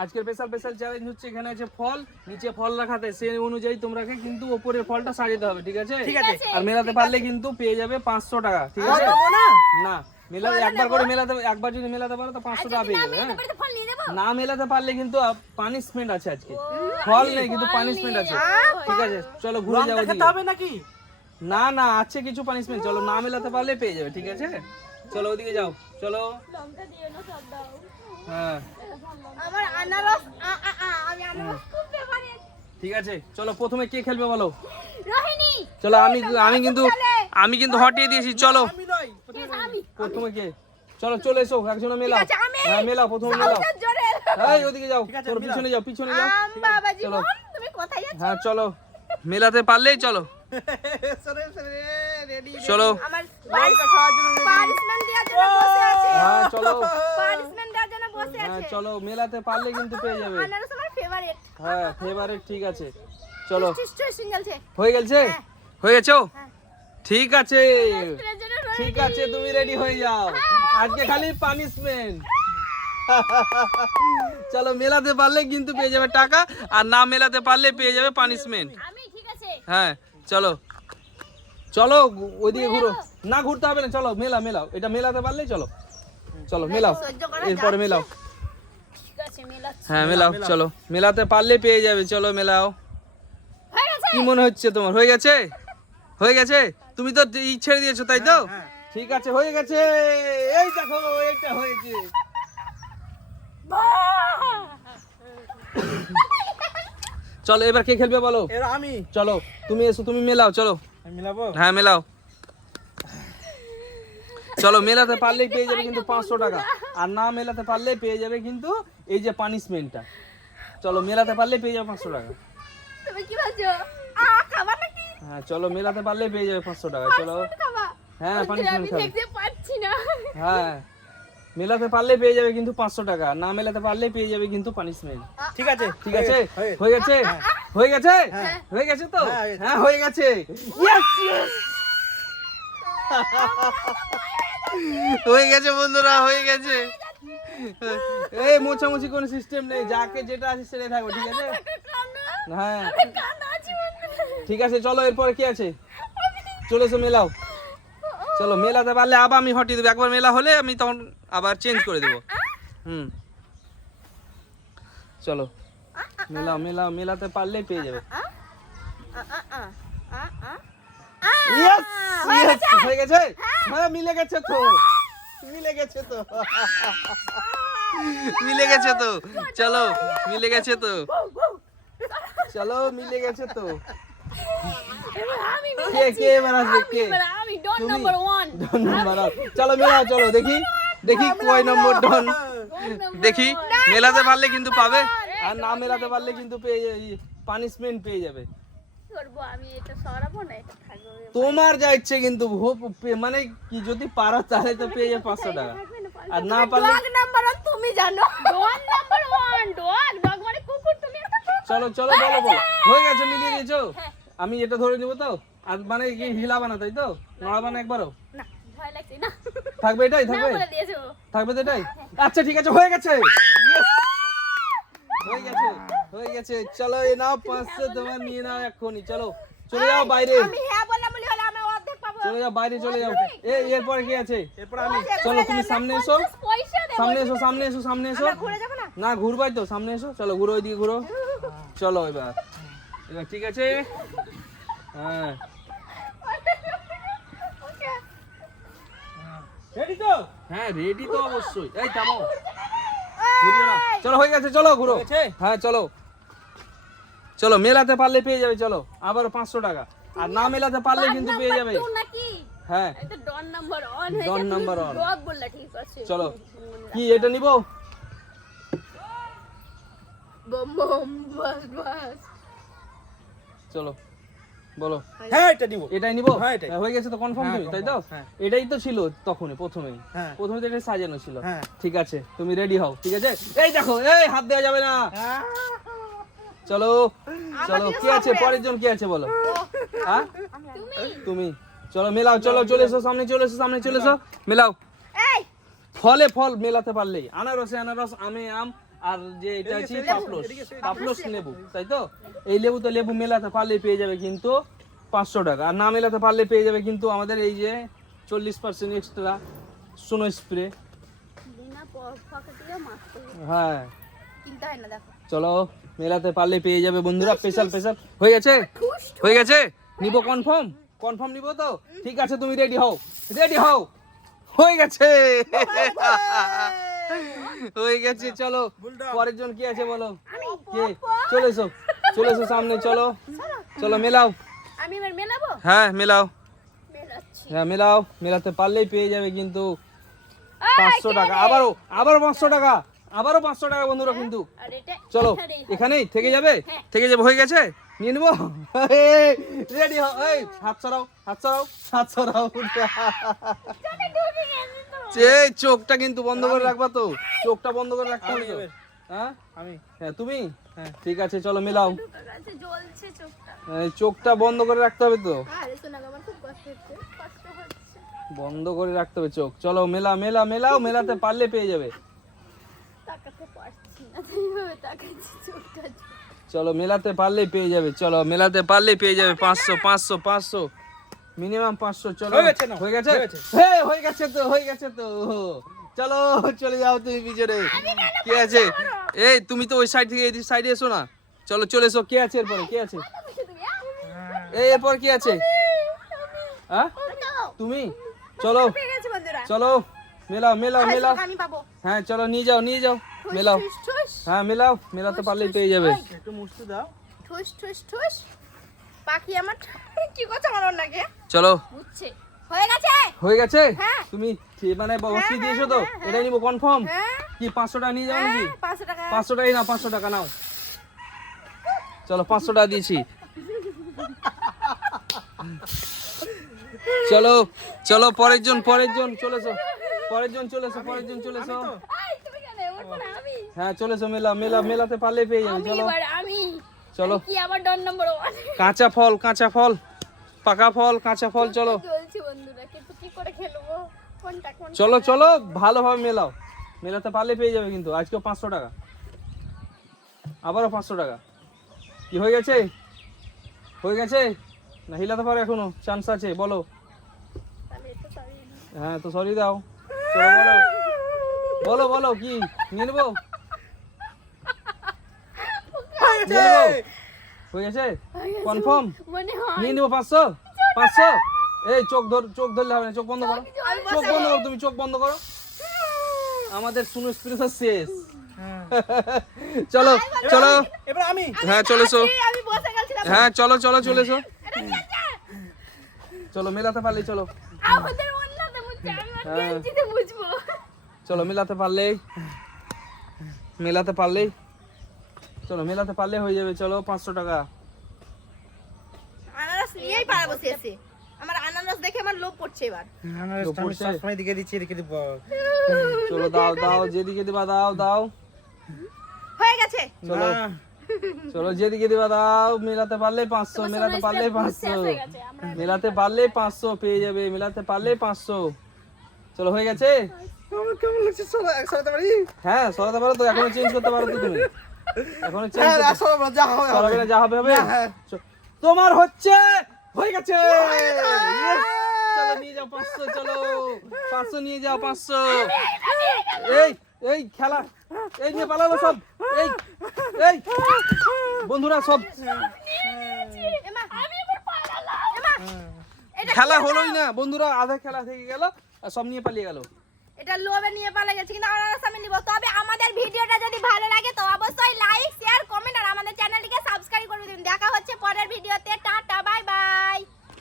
আজকের special challenge হচ্ছে এখানে আছে ফল, নিচে ফল রাখাতে সেই অনুযায়ী তোমরাকে কিন্তু উপরের ফলটা সাজাতে হবে, ঠিক আছে? ঠিক আছে। আর মেলাতে পারলে কিন্তু পেয়ে যাবে 500 টাকা, ঠিক আছে? না মেলাতে একবার করে মেলাতে, একবার যদি মেলাতে পারো তো 500 টাকা পেয়ে যাবে। হ্যাঁ, না মেলাতে পারলে কিন্তু পানিশমেন্ট আছে আজকে। ফল নেই কিন্তু পানিশমেন্ট আছে, ঠিক আছে? চলো ঘুরে যাও খেতে হবে নাকি? না না আছে কিছু পানিশমেন্ট, চলো না মেলাতে পারলে পেয়ে যাবে, ঠিক আছে? চলো ওদিকে যাও, চলো। লঙ্কা দিও না, সব দাও। হ্যাঁ আমার আনারস আমি আনারস খুব ফেভারিট। ঠিক আছে, চলো প্রথমে কে খেলবে বলো? রোহিণী। চলো আমি কিন্তু হটিয়ে দিয়েছি, চলো আমি নই। আমি। প্রথমে কে? চলো চলে এসো, একজনে মেলাও। ঠিক আছে, আমি। হ্যাঁ মেলাও, প্রথমে মেলাও। সাউন্ডের জোরে। এই ওদিকে যাও, ঠিক আছে, তোর মেলাও। পিছনে যাও, পিছনে যাও। বাবা চলো। জীবন, তুমি কোথায় যাচ্ছ? হ্যাঁ চলো, মেলাতে পারলেই চলো। সরে রেডি। চলো আমার লঙ্কা খাওয়ার জন্য ready। পানিশমেন্ট দেওয়ার জন্য বসে আছে। হ্যাঁ চলো, পানিশমেন্ট দেওয়ার জন্য বসে হ্যাঁ আছে। চলো মেলাতে পারলে কিন্তু পেয়ে যাবে। আনারস আমার ফেভারিট। হ্যাঁ ফেভারিট, ঠিক আছে চলো। সিঙ্গেলছে। হয়ে গেছে? হ্যাঁ। হয়ে গেছো? হ্যাঁ। ঠিক আছে, এর জন্য ready। ঠিক আছে, তুমি রেডি হয়ে যাও। আজকে খালি পানিশমেন্ট। চলো মেলাতে পারলে কিন্তু পেয়ে যাবে টাকা, আর না মেলাতে পারলে পেয়ে যাবে পানিশমেন্ট। আমি ঠিক আছে। হ্যাঁ চলো চলো ওইদিকে ঘুরো। না ঘুরতে হবে না, চলো মেলাও, এটা মেলাতে পারলেই চলো। চলো মেলাও, সহ্য করা এরপরে যাচ্ছে। মেলাও। ঠিক আছে, মেলাচ্ছি। হ্যাঁ মেলাও, চলো মেলাতে পারলে পেয়ে যাবে, চলো মেলাও। হয়ে গেছে। কি মনে হচ্ছে তোমার? হয়ে গেছে? হয়ে গেছে? তুমি তো ছেড়ে দিয়েছো তাই তো? হ্যাঁ। ঠিক আছে, হয়ে গেছে। এই দেখো এটা হয়েছে। চলো এবার কে খেলবে বলো? এর আমি চলো তুমি এসো, তুমি মেলাও, চলো। মিলাবো। হ্যাঁ মেলাও, চলো মেলাতে পারলেই পেয়ে যাবে কিন্তু 500 টাকা, আর না মেলাতে পারলেই পেয়ে যাবে কিন্তু এই যে পানিশমেন্টটা। চলো মেলাতে পারলেই পেয়ে যাবে 500 টাকা। তুমি কি বলছো? খাবার নাকি? হ্যাঁ চলো মেলাতে পারলেই পেয়ে যাবে 500 টাকা, চলো। খাবা? হ্যাঁ আমি পানিশমেন্ট খাবে। দেখতে পাচ্ছি না। হ্যাঁ মেলাতে পারলে পেয়ে যাবে কিন্তু 500 টাকা, না মেলাতে পারলে পেয়ে যাবে কিন্তু পানিশমেন্ট। ঠিক আছে। ঠিক আছে? হয়ে- হয়ে গেছে? হয়ে গেছে? হ্যাঁ। হয়ে গেছে তো? হ্যাঁ, হয়ে গেছে। হ্যাঁ হয়ে গেছে। Yes, yes! হয়ে গেছে বন্ধুরা, হয়ে গেছে। এই মোছামুছি কোনো সিস্টেম নেই, যাকে যেটা আছে সেটাই থাকবে, ঠিক আছে? হ্যাঁ কান্না আছে বন্ধু। ঠিক আছে, চলো এরপরে কি আছে? চলে এসো মেলাও। চলো মেলাতে পারলে আবার আমি হটিয়ে দেবো, একবার মেলা হলে আমি তখন আবার চেঞ্জ করে দেবো। চলো মেলাও, মেলাতে পারলেই পেয়ে যাবে। Yes, yes, হয়ে গেছে? হ্যাঁ মিলে গেছে তো, মিলে গেছে তো, মিলে গেছে তো। চলো মিলে গেছে তো, চলো মিলে গেছে তো। কে এবার আসবে? কে? আমি ডন তুমি? নাম্বার 1। ডন নাম্বার ওয়ান। চলো মেলাও, চলো দেখি কয় নম্বর ডন। দেখি মেলাতে পারলে কিন্তু পাবে, আর না মেলাতে পারলে কিন্তু পেয়ে পানিশমেন্ট পেয়ে যাবে। করব আমি, এটা সরাবো না, এটা থাকবে। তোমার যা ইচ্ছে কিন্তু মানে কি যদি পারো তাহলে তো পেয়ে যাবে 500 টাকা, আর না পারলে ডগ নাম্বার 1 তুমি জানো। ডগ নাম্বার 1, ডগ মানে কুকুর, তুমি একটা কুকুর। চলো চলো বলো বলো। হয়ে গেছে, মিলিয়ে দিয়েছো? আমি এটা ধরে নিব তো, আর মানে কি হিলাবা না তাই তো? নড়াবা না একবারও? না, ভয় লাগছে না। থাকবে এটাই? না থাকবে? বলে দিয়েছো। থাকবে তো এটাই? আচ্ছা ঠিক আছে, হয়ে গেছে। Yes! হয়ে গেছে, হয়ে গেছে। চলো এই নাও 500 তোমার, নিয়ে নাও এক্ষুনি। চলো চলে যাও বাইরে, আমি হ্যাঁ বললাম বলি হলে আমি অর্ধেক পাবো। চলে যাও বাইরে, চলে যাও। এরপরে কি আছে? এরপর আমি চলো তুমি সামনে এসো, পয়সা দেব। সামনে এসো, সামনে এসো, সামনে এসো। আমরা ঘুরে যাবো না? না ঘুরবাই তো, সামনে এসো। চলো ঘুরো, ওইদিকে ঘুরো। চলো এবার ঠিক আছে। হ্যাঁ রেডি তো? হ্যাঁ রেডি তো অবশ্যই। এই থামো, ঘুরিও না। চলো হয়ে গেছে, চলো ঘুরো। হয়েছে? হ্যাঁ চলো চলো, মেলাতে পারলে পেয়ে যাবে। চলো আবার 500 টাকা, আর না মেলাতে পারলে কিন্তু পেয়ে যাবে। ডগ নাকি? হ্যাঁ এটা ডন নাম্বার 1 হয়ে ডন গেছে। নাম্বার 1। ডগ বললা ঠিক আছে। চলো কি এটা নিবো? বম বম বাস বাস। চলো বলো। হ্যাঁ এটা নিব। এটাই নিবো? হ্যাঁ, এটাই। হয়ে গেছে তো, কনফার্ম হ্যাঁ, তুমি তাই তো? confirm, হ্যাঁ। এটাই তো ছিল তখনই, প্রথমেই হ্যাঁ। প্রথমে তো এটা সাজানো ছিল। হ্যাঁ। ঠিক আছে তুমি রেডি হও, ঠিক আছে? এই দেখো, এই হাত দেওয়া যাবে না। চলো চলো, কি আছে পরের জন? কি আছে বলো? হ্যাঁ তুমি তুমি চলো মেলাও, চলো চলে এসো সামনে, চলে এসো সামনে, চলে এসো মেলাও। এই ফলে ফল মেলাতে পারলেই, আনারসে আনারস, আমে আম, আর যে এটা আছে পাপলস লেবু, তাই তো? এই লেবু তো লেবু মেলাতে পারলেই পেয়ে যাবে কিন্তু 500 টাকা, আর না মেলাতে পারলে পেয়ে যাবে কিন্তু আমাদের এই যে 40% এক্সট্রা সোনো স্প্রে। বিনা পকেটে মারতে হ্যাঁ কিনতে হয় না, দেখো চলো মেলাতে পারলে পেয়ে যাবে বন্ধুরা। স্পেশাল স্পেশাল হয়ে গেছে, হয়ে গেছে, নিব কনফার্ম, কনফার্ম নিব তো? ঠিক আছে, তুমি রেডি হও, রেডি হও, হয়ে গেছে, হয়ে গেছে। চলো পরের জন কি আছে বলো, কে? চলে এসো, চলে এসো সামনে, চলো চলো মেলাও। আমি এবার মেলাবো, হ্যাঁ মেলাও, মেলাচ্ছি। হ্যাঁ মেলাও, মেলাতে পারলেই পেয়ে যাবে কিন্তু 500 টাকা, আবারও 500 টাকা, আবারও 500 টাকা বন্ধুরা কিন্তু। আর এটা চলো এখানেই হবে। এখানেই থেকে যাবে, থেকে যাবে, হয়ে গেছে, নিয়ে নেবো। রেডি হও, এই হাত সরাও, হাত সরাও, হাত সরাও। এই চোখটা কিন্তু বন্ধ করে রাখবা তো, চোখটা বন্ধ করে রাখতে হবে তো। হ্যাঁ আমি হ্যাঁ তুমি, হ্যাঁ। ঠিক আছে চলো মেলাও। ঢোকার কাছে জ্বলছে চোখটা। এই চোখটা বন্ধ করে রাখতে হবে তো, আরে শোনা গো, আমার খুব কষ্ট হচ্ছে, কষ্ট হচ্ছে। বন্ধ করে রাখতে হবে চোখ। চলো মেলা মেলা মেলাও, মেলাতে পারলে পেয়ে যাবে। তাকাতে পারছি না, এইভাবে তাকাচ্ছি চোখটা। চলো মেলাতে পারলেই পেয়ে যাবে, চলো মেলাতে পারলেই পেয়ে যাবে 500 500 500 মিনিমাম 500। চলো হয়ে গেছে না? হয়ে গেছে, হয়ে গেছে। হ্যাঁ হয়ে গেছে তো, হয়ে গেছে তো। চলো চলে যাও তুমি পিছনে, কে আছে? এই তুমি তো ওই সাইড থেকে এই সাইডে এসো না, চলো চলে এসো। কে আছে এরপরে, কে আছে? এই এরপর কি আছে? হ্যাঁ তুমি, চলো পেয়ে গেছে বন্ধুরা, চলো মেলাও মেলাও মেলাও। আমি পাবো। হ্যাঁ চলো নিয়ে যাও, নিয়ে যাও, মেলাও। ঠুস ঠুস হ্যাঁ মেলাও, মেলাতে পারলেই পেয়ে যাবে। একটু মুছতে দাও। ঠুস ঠুস ঠুস। পাখি আমার কি করছে আমার ওনাকে? চলো বুঝছে, হয়ে গেছে। হয়ে গেছে, হ্যাঁ। তুমি মানে বসিয়ে দিয়েছো তো, এটাই নিবো কনফার্ম। হ্যাঁ কি 500 টাকা নিয়ে যাও নাকি? 500 টাকা। 500 টাকাই না, 500 টাকা নাও। চলো 500 টাকা দিয়েছি। চলো চলো পরের জন, পরের জন চলে এসো, পরের জন চলে এসো, পরের জন চলে এসো। এই তুমি কেন ওঠো না? আমি হ্যাঁ চলে এসো, মেলা মেলা মেলাতে পারলে পেয়ে যাবে। আমি চলো এবার আমি চলো, কি আবার ডন নাম্বার 1 কাঁচা ফল, কাঁচা ফল, পাকা ফল, কাঁচা ফল, চলো চলছে বন্ধুরা, কিন্তু কি করে খেলবো? কোনটা কোনটা? চলো চলো ভালোভাবে মেলাও, মেলাতে পারলে পেয়ে যাবে কিন্তু। আজকেও 500 টাকা, আবারও 500 টাকা। কি হয়ে গেছে, হয়ে গেছে না? হিলাতে পারো এখনো, চান্স আছে, বলো। তাহলে এটা সরি। হ্যাঁ তো সরি দাও, চলো বলো, বলো বলো কি নিয়ে নেবো, নিয়ে নেবো, হয়ে গেছে কনফার্ম, মনে হয় নিয়ে নেবো 500 500। এই চোখ ধরলে হবে না, চোখ বন্ধ করো, চোখ বন্ধ করো, তুমি চোখ বন্ধ করো, আমাদের শুনো স্পিরিট শেষ। চলো চলো, এবার আমি হ্যাঁ চলে এসো, আমি বসে গেছিলাম। হ্যাঁ চলো চলো চলে এসো, চলো মেলাতে পারলে, চলো আমাদের অন্যতে বুঝছে, আমি আর হ্যাঁ। গেঞ্জিতে বুঝবো। চলো মেলাতে পারলেই, মেলাতে পারলেই, চলো মেলাতে পারলে হয়ে যাবে। চলো 500 টাকা। আনারস নিয়েই পারা বসে আছে। আমার আনারস দেখে আমার লোভ পড়ছে এবার। আমি পড়ছে। সবসময় দিকে দিচ্ছি, রেখে দিব। চলো দাও দাও, যেদিকে দিবা দাও দাও, হয়ে গেছে। চলো না, চলো যেদিকে দিবা দাও। মেলাতে পারলে 500, মেলাতে পারলে 500, মেলাতে পারলে 500 পেয়ে যাবে, মেলাতে পারলে 500। চলো হয়ে গেছে, আমার কেমন লাগছে? চলো একসাথে পারি। হ্যাঁ সরাতে পারো তো, এখনো চেঞ্জ করতে পারো তো তুমি, এখনো চেঞ্জ হ্যাঁ, করতে আসলে আমরা যা হবে সরাবে না, যা হবে হবে। হ্যাঁ। তোমার হচ্ছে, হয়ে গেছে। Yes! চলো নিয়ে যাও 500, চলো 500 নিয়ে যাও 500। এই এই খেলা, এই নিয়ে পালালো সব, এই এই বন্ধুরা সব, এমা আমি এবার পালালাম। এমা এটা খেলা হলোই না বন্ধুরা, আধা খেলা থেকে গেল আর সব নিয়ে পালিয়ে গেল। এটা লোভে নিয়ে পালা গেছে, কিন্তু আনারস আমি নিব। তবে আমাদের ভিডিওটা যদি ভালো লাগে তো অবশ্যই